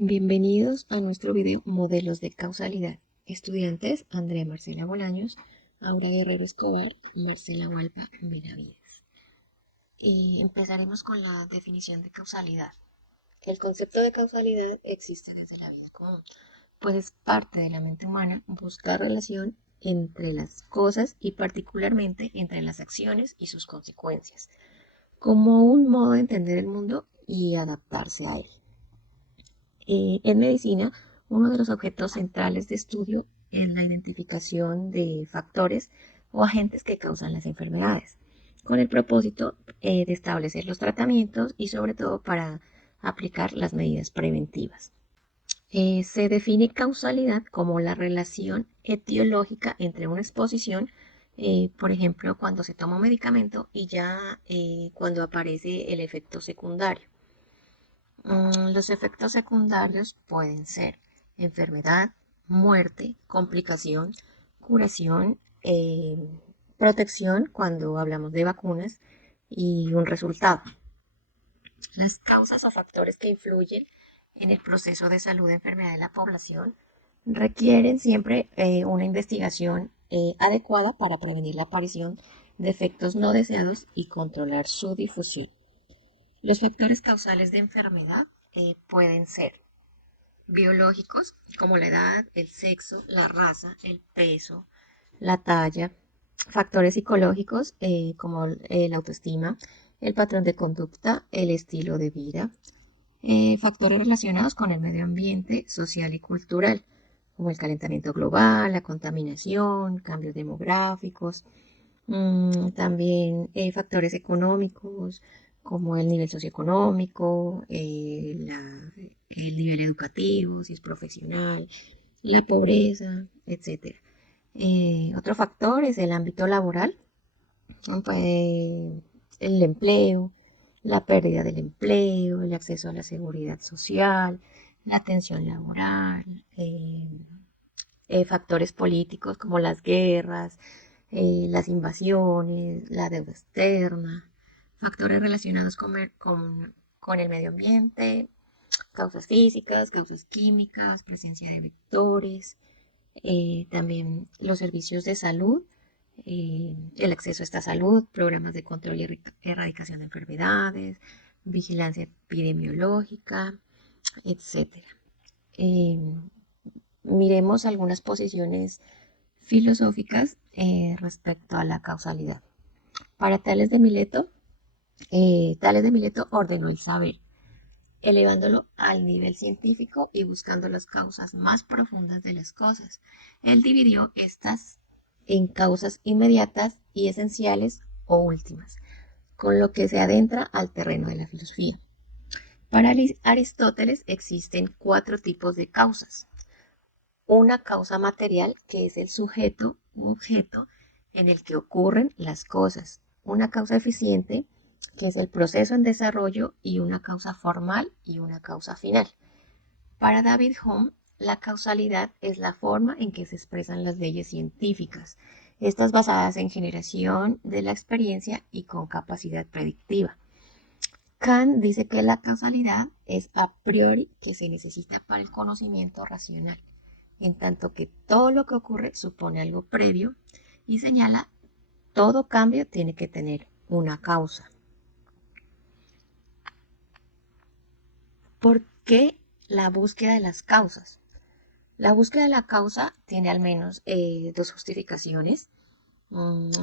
Bienvenidos a nuestro video Modelos de Causalidad. Estudiantes Andrea Marcela Bolaños, Aura Guerrero Escobar, Marcela Hualpa Benavides. Empezaremos con la definición de causalidad. El concepto de causalidad existe desde la vida común, pues es parte de la mente humana buscar relación entre las cosas y particularmente entre las acciones y sus consecuencias, como un modo de entender el mundo y adaptarse a él. En medicina, uno de los objetos centrales de estudio es la identificación de factores o agentes que causan las enfermedades, con el propósito de establecer los tratamientos y sobre todo para aplicar las medidas preventivas. Se define causalidad como la relación etiológica entre una exposición, por ejemplo, cuando se toma un medicamento y ya cuando aparece el efecto secundario. Los efectos secundarios pueden ser enfermedad, muerte, complicación, curación, protección cuando hablamos de vacunas y un resultado. Las causas o factores que influyen en el proceso de salud de enfermedad de la población requieren siempre una investigación adecuada para prevenir la aparición de efectos no deseados y controlar su difusión. Los factores causales de enfermedad pueden ser biológicos, como la edad, el sexo, la raza, el peso, la talla. Factores psicológicos, como la autoestima, el patrón de conducta, el estilo de vida. Factores relacionados con el medio ambiente, social y cultural, como el calentamiento global, la contaminación, cambios demográficos. También factores económicos como el nivel socioeconómico, el nivel educativo, si es profesional, la pobreza, etc. Otro factor es el ámbito laboral, pues, el empleo, la pérdida del empleo, el acceso a la seguridad social, la atención laboral, factores políticos como las guerras, las invasiones, la deuda externa, factores relacionados con el medio ambiente, causas físicas, causas químicas, presencia de vectores, también los servicios de salud, el acceso a esta salud, programas de control y erradicación de enfermedades, vigilancia epidemiológica, etc. Miremos algunas posiciones filosóficas respecto a la causalidad. Para Tales de Mileto ordenó el saber, elevándolo al nivel científico y buscando las causas más profundas de las cosas. Él dividió estas en causas inmediatas y esenciales o últimas, con lo que se adentra al terreno de la filosofía. Para Aristóteles existen 4 tipos de causas. Una causa material, que es el sujeto u objeto en el que ocurren las cosas. Una causa eficiente, que es el proceso en desarrollo, y una causa formal y una causa final. Para David Hume, la causalidad es la forma en que se expresan las leyes científicas, estas basadas en generación de la experiencia y con capacidad predictiva. Kant dice que la causalidad es a priori que se necesita para el conocimiento racional, en tanto que todo lo que ocurre supone algo previo, y señala todo cambio tiene que tener una causa. ¿Por qué la búsqueda de las causas? La búsqueda de la causa tiene al menos 2 justificaciones.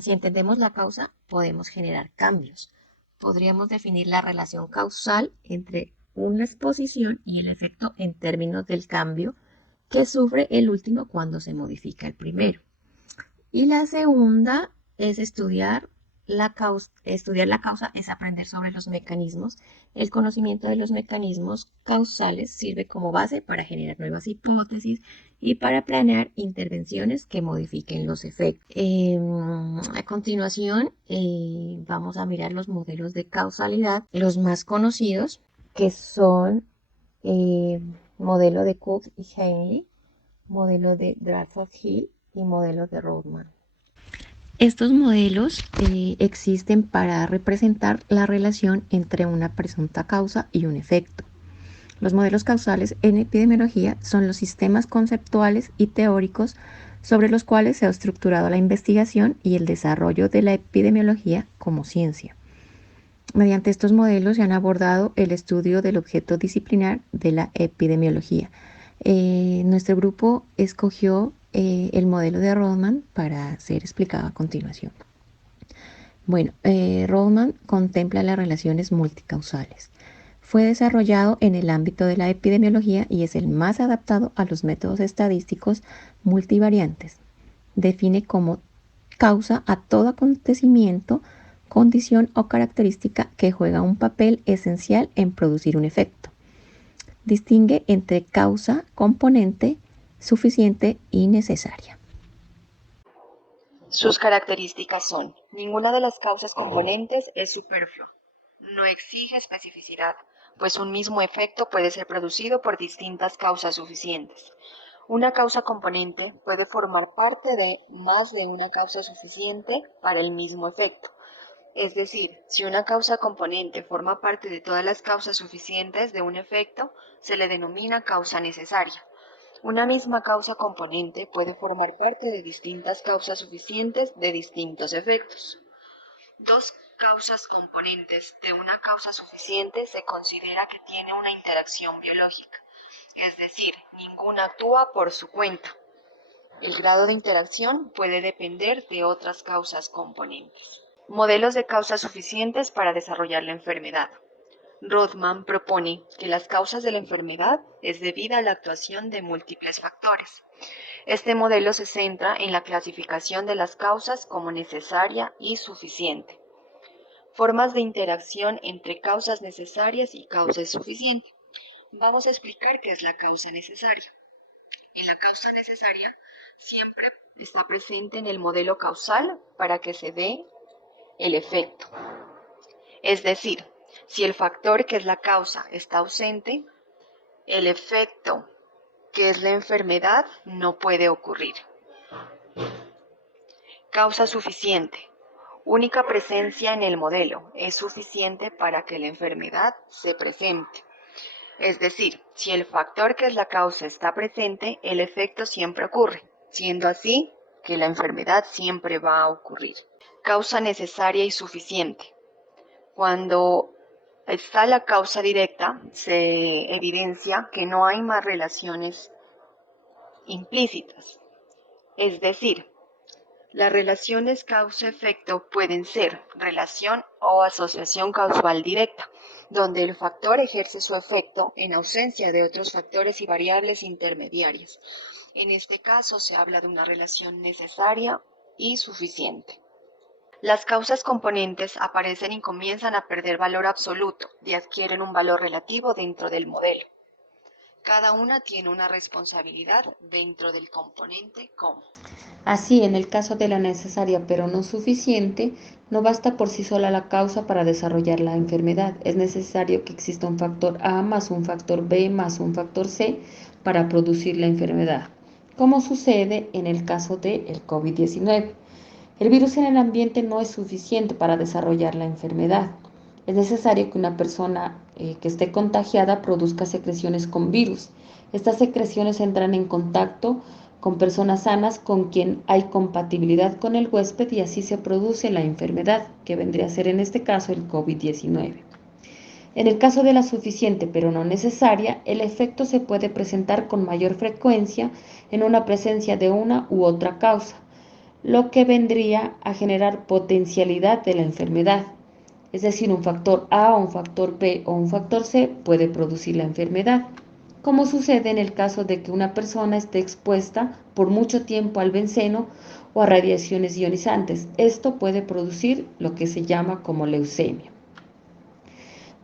Si entendemos la causa, podemos generar cambios. Podríamos definir la relación causal entre una exposición y el efecto en términos del cambio que sufre el último cuando se modifica el primero. Y la segunda es estudiar la causa. Estudiar la causa es aprender sobre los mecanismos. El conocimiento de los mecanismos causales sirve como base para generar nuevas hipótesis y para planear intervenciones que modifiquen los efectos. A continuación, vamos a mirar los modelos de causalidad, los más conocidos, que son modelo de Cook y Henley, modelo de Bradford-Hill y modelo de Rodman. Estos modelos existen para representar la relación entre una presunta causa y un efecto. Los modelos causales en epidemiología son los sistemas conceptuales y teóricos sobre los cuales se ha estructurado la investigación y el desarrollo de la epidemiología como ciencia. Mediante estos modelos se han abordado el estudio del objeto disciplinar de la epidemiología. Nuestro grupo escogió el modelo de Rodman para ser explicado a continuación. Bueno, Rodman contempla las relaciones multicausales. Fue desarrollado en el ámbito de la epidemiología y es el más adaptado a los métodos estadísticos multivariantes. Define como causa a todo acontecimiento, condición o característica que juega un papel esencial en producir un efecto. Distingue entre causa, componente, suficiente y necesaria. Sus características son: ninguna de las causas componentes es superflua, no exige especificidad, pues un mismo efecto puede ser producido por distintas causas suficientes. Una causa componente puede formar parte de más de una causa suficiente para el mismo efecto. Es decir, si una causa componente forma parte de todas las causas suficientes de un efecto, se le denomina causa necesaria. Una misma causa componente puede formar parte de distintas causas suficientes de distintos efectos. Dos causas componentes de una causa suficiente se considera que tiene una interacción biológica, es decir, ninguna actúa por su cuenta. El grado de interacción puede depender de otras causas componentes. Modelos de causas suficientes para desarrollar la enfermedad. Rodman propone que las causas de la enfermedad es debida a la actuación de múltiples factores. Este modelo se centra en la clasificación de las causas como necesaria y suficiente. Formas de interacción entre causas necesarias y causas suficientes. Vamos a explicar qué es la causa necesaria. En la causa necesaria siempre está presente en el modelo causal para que se dé el efecto. Es decir, si el factor que es la causa está ausente, el efecto que es la enfermedad no puede ocurrir. Causa suficiente. Única presencia en el modelo es suficiente para que la enfermedad se presente. Es decir, si el factor que es la causa está presente, el efecto siempre ocurre, siendo así que la enfermedad siempre va a ocurrir. Causa necesaria y suficiente. Cuando está la causa directa, se evidencia que no hay más relaciones implícitas. Es decir, las relaciones causa-efecto pueden ser relación o asociación causal directa, donde el factor ejerce su efecto en ausencia de otros factores y variables intermediarias. En este caso se habla de una relación necesaria y suficiente. Las causas componentes aparecen y comienzan a perder valor absoluto y adquieren un valor relativo dentro del modelo. Cada una tiene una responsabilidad dentro del componente común. Así, en el caso de la necesaria pero no suficiente, no basta por sí sola la causa para desarrollar la enfermedad. Es necesario que exista un factor A más un factor B más un factor C para producir la enfermedad, como sucede en el caso del COVID-19. El virus en el ambiente no es suficiente para desarrollar la enfermedad. Es necesario que una persona que esté contagiada produzca secreciones con virus. Estas secreciones entran en contacto con personas sanas con quien hay compatibilidad con el huésped y así se produce la enfermedad, que vendría a ser en este caso el COVID-19. En el caso de la suficiente pero no necesaria, el efecto se puede presentar con mayor frecuencia en una presencia de una u otra causa, lo que vendría a generar potencialidad de la enfermedad. Es decir, un factor A, un factor B o un factor C puede producir la enfermedad, como sucede en el caso de que una persona esté expuesta por mucho tiempo al benceno o a radiaciones ionizantes. Esto puede producir lo que se llama como leucemia.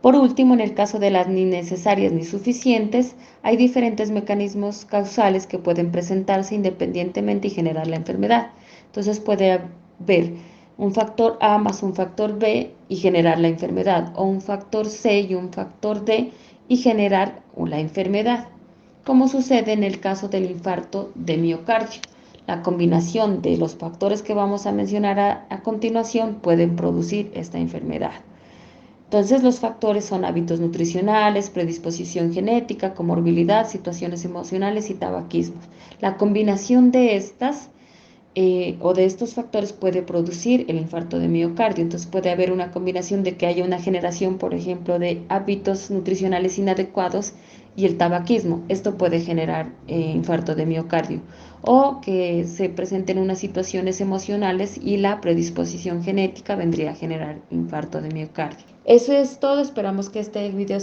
Por último, en el caso de las ni necesarias ni suficientes, hay diferentes mecanismos causales que pueden presentarse independientemente y generar la enfermedad. Entonces puede haber un factor A más un factor B y generar la enfermedad, o un factor C y un factor D y generar la enfermedad, como sucede en el caso del infarto de miocardio. La combinación de los factores que vamos a mencionar a continuación pueden producir esta enfermedad. Entonces, los factores son hábitos nutricionales, predisposición genética, comorbilidad, situaciones emocionales y tabaquismo. La combinación de estas o de estos factores puede producir el infarto de miocardio. Entonces puede haber una combinación de que haya una generación, por ejemplo, de hábitos nutricionales inadecuados y el tabaquismo. Esto puede generar infarto de miocardio. O que se presenten unas situaciones emocionales y la predisposición genética vendría a generar infarto de miocardio. Eso es todo. Esperamos que este video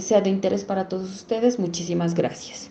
sea de interés para todos ustedes. Muchísimas gracias.